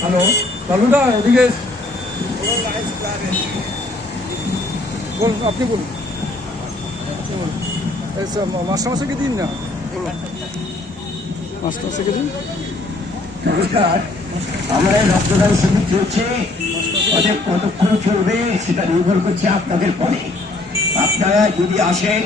হ্যালো লালুদা, এদিকে বলুন, আপনি বলুন। মাস্টারমশাইকে দিন না, বলুন মাস্টারমশাইকে দিন। নমস্কার। আমরা এই রক্তদান শিবির চলছে, ওদের কতক্ষণ চলবে সেটা নির্ভর করছে আপনাদের পরে। আপনারা যদি আসেন